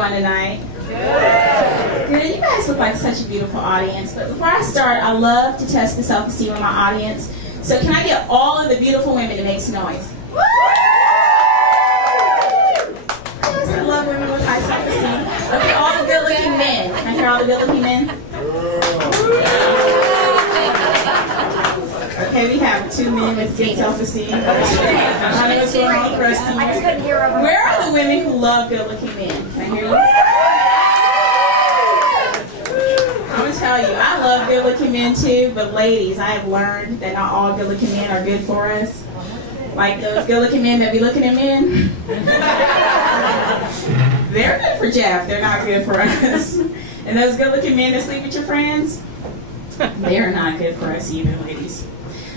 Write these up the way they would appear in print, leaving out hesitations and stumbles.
everyone tonight? Good. You guys look like such a beautiful audience. But before I start, I love to test the self-esteem of my audience. So can I get all of the beautiful women to make some noise? Yes, I love women with high self-esteem. Okay, all the good-looking men. Can I hear all the good-looking men? Okay, we have 2 men with good self-esteem. I know what's going on with Christy. Where are the women who love good-looking men? Can I hear you? I'm going to tell you, I love good-looking men too, but ladies, I have learned that not all good-looking men are good for us. Like those good-looking men that be looking at men. They're good for Jeff, they're not good for us. And those good-looking men that sleep with your friends, they're not good for us either, ladies.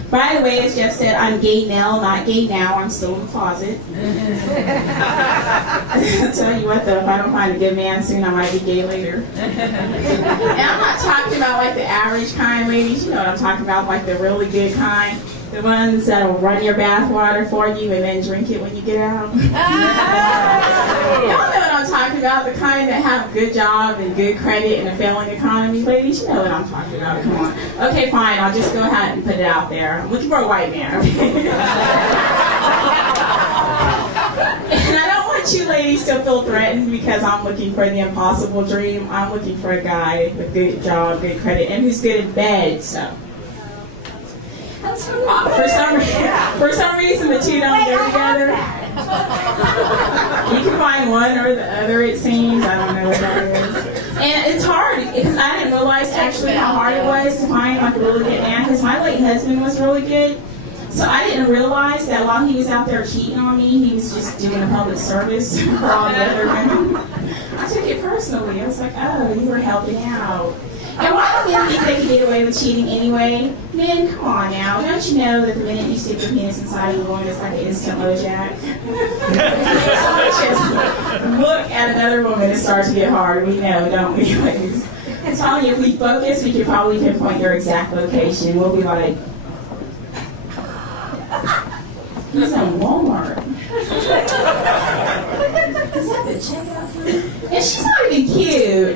By the way, as Jeff said, I'm Gaynell, not gay now. I'm still in the closet. I'll tell you what, though, if I don't find a good man soon, I might be gay later. And I'm not talking about like the average kind, ladies. You know what I'm talking about, like the really good kind. The ones that'll run your bath water for you and then drink it when you get out. Y'all know what I'm talking about, the kind that have a good job and good credit in a failing economy. Ladies, you know what I'm talking about. Come on. Okay, fine. I'll just go ahead and put it out there. I'm looking for a white man. Okay? And I don't want you ladies to feel threatened because I'm looking for the impossible dream. I'm looking for a guy with good job, good credit, and who's good in bed. So. For some reason, the two don't go together. You can find one or the other, it seems. I don't know what that is. And it's hard because I didn't realize actually how hard it was to find like a really good man because my late husband was really good. So I didn't realize that while he was out there cheating on me, he was just doing a public service for all the other women. I took it personally. I was like, oh, you were helping out. And why do men think they can get away with cheating anyway? Men, come on now. Don't you know that the minute you stick your penis inside of a woman, it's like an instant LoJack? Just look at another woman and start to get hard. We know, don't we, ladies? I'm telling you, if we focus, we could probably pinpoint your exact location. We'll be like, he's in Walmart. Is that the checkout? And she's not even cute.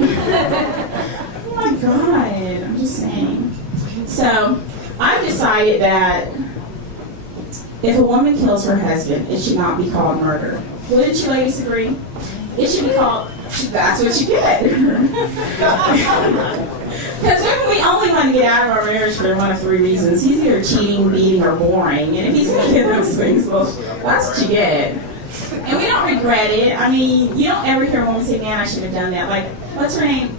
Oh my God, I'm just saying. So, I've decided that if a woman kills her husband, it should not be called murder. Wouldn't you ladies agree? It should be called, that's what you get. Because we only want to get out of our marriage for one of 3 reasons. He's either cheating, beating, or boring. And if he's any of those things, well, that's what you get. And we don't regret it. I mean, you don't ever hear a woman say, man, I should have done that. Like, what's her name?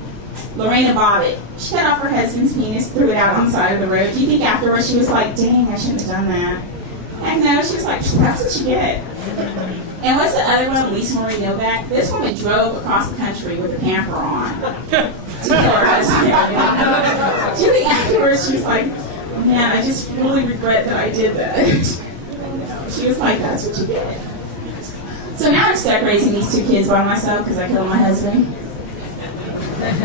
Lorena Bobbitt. She cut off her husband's penis, threw it out on the side of the road. Do you think afterwards she was like, dang, I shouldn't have done that? Heck no, she was like, that's what you get. And what's the other one, Lisa Marie Novak? This woman drove across the country with a pamper on to kill her husband. Do you think afterwards she was like, man, I just really regret that I did that? She was like, that's what you get. So now I'm stuck raising these 2 kids by myself because I killed my husband. And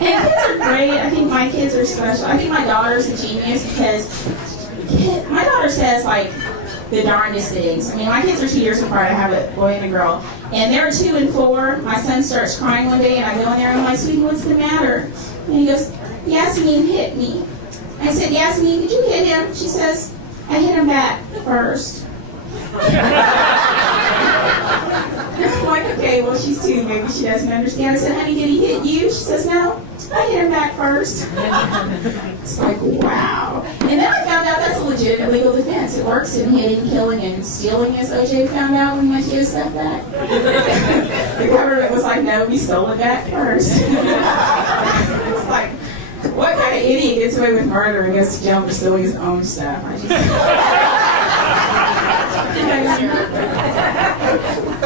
kids are great. I think my kids are special. I think my daughter's a genius because my daughter says like the darndest things. I mean, my kids are 2 years apart. I have a boy and a girl. And they're 2 and 4. My son starts crying one day and I go in there and I'm like, sweetie, what's the matter? And he goes, Yasmin hit me. I said, Yasmin, did you hit him? She says, I hit him back first. I'm like, okay, well, she's 2, maybe she doesn't understand. I said, honey, did he hit you? She says, no, I hit him back first. It's like, wow. And then I found out that's a legitimate legal defense. It works in hitting, killing, and stealing, as OJ found out when he went to get his stuff back. The government was like, no, we stole it back first. It's like, what kind of idiot gets away with murder and goes to jail for stealing his own stuff?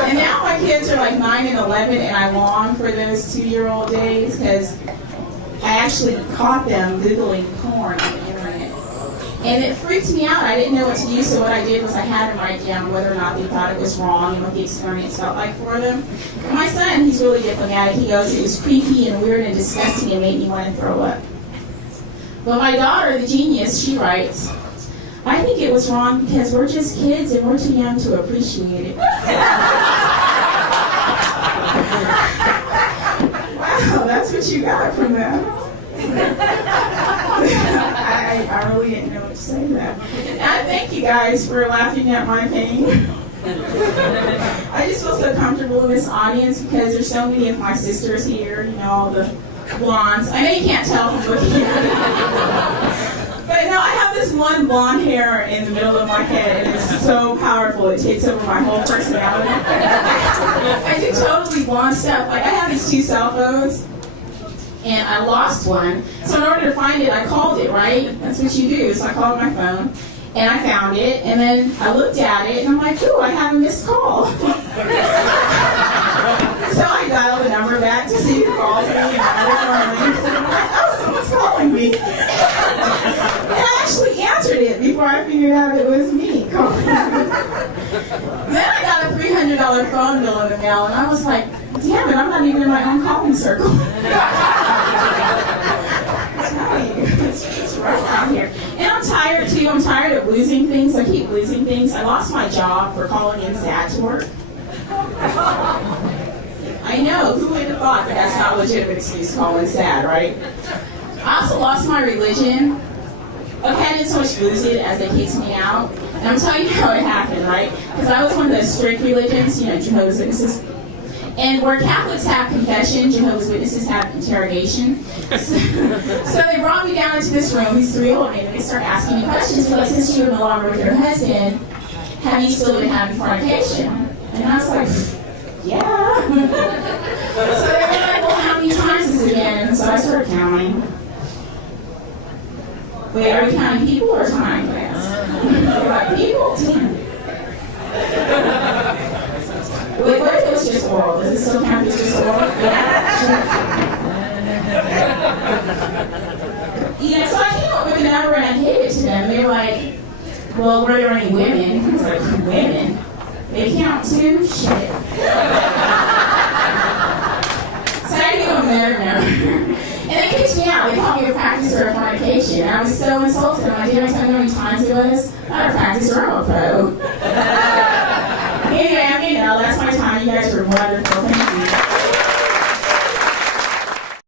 And now my kids are like 9 and 11, and I long for those 2-year-old days because I actually caught them Googling porn on the internet. And it freaked me out. I didn't know what to do, so what I did was I had them write down whether or not they thought it was wrong and what the experience felt like for them. And my son, he's really diplomatic. He goes, it was creepy and weird and disgusting and made me want to throw up. But my daughter, the genius, she writes, I think it was wrong because we're just kids and we're too young to appreciate it. what you got from that. I really didn't know what to say to that. And I thank you guys for laughing at my pain. I just feel so comfortable in this audience because there's so many of my sisters here, you know, all the blondes. I know you can't tell from looking at it. But no, I have this one blonde hair in the middle of my head, and it's so powerful. It takes over my whole personality. I do totally blonde stuff. Like, I have these 2 cell phones, and I lost one. So in order to find it, I called it, right? That's what you do. So I called my phone, and I found it, and then I looked at it, and I'm like, ooh, I have a missed call. So I dialed the number back to see who called me, and I was like, oh, someone's calling me. And I actually answered it before I figured out it was me calling. Then I got a $300 phone bill in the mail, and I was like, damn it, I'm not even in my own calling circle. It's rough out here. And I'm tired, too. I'm tired of losing things. I keep losing things. I lost my job for calling in sad to work. I know, who would have thought that that's not a legitimate excuse, calling sad, right? I also lost my religion. Okay, I didn't so much lose it as they kicked me out. And I'm telling you how it happened, right? Because I was one of those strict religions, you know, Jehovah's Witnesses. And where Catholics have confession, Jehovah's Witnesses have interrogation. So they brought me down into this room, these 3 old men, and they start asking me questions. Like, since you were no longer with your husband, have you still been having fornication? And I was like, yeah. So they were like, well, how many times is it again? And so I started counting. Wait, are we counting people or time class? Like, people? 10. Wait, what if it was just oral? Does it still count if it's just oral? Yeah, so I came up with a number and I gave it to them. They were like, well, were there any women? I was like, women? They count too? Shit. So I gave them another number. And they kicked me out. They called me a practicer of fornication. I was so insulted. I'm like, did I tell you how many times it was? Not a practicer, I'm a pro. Anyway, you know, that's my time. You guys were wonderful. Thank you.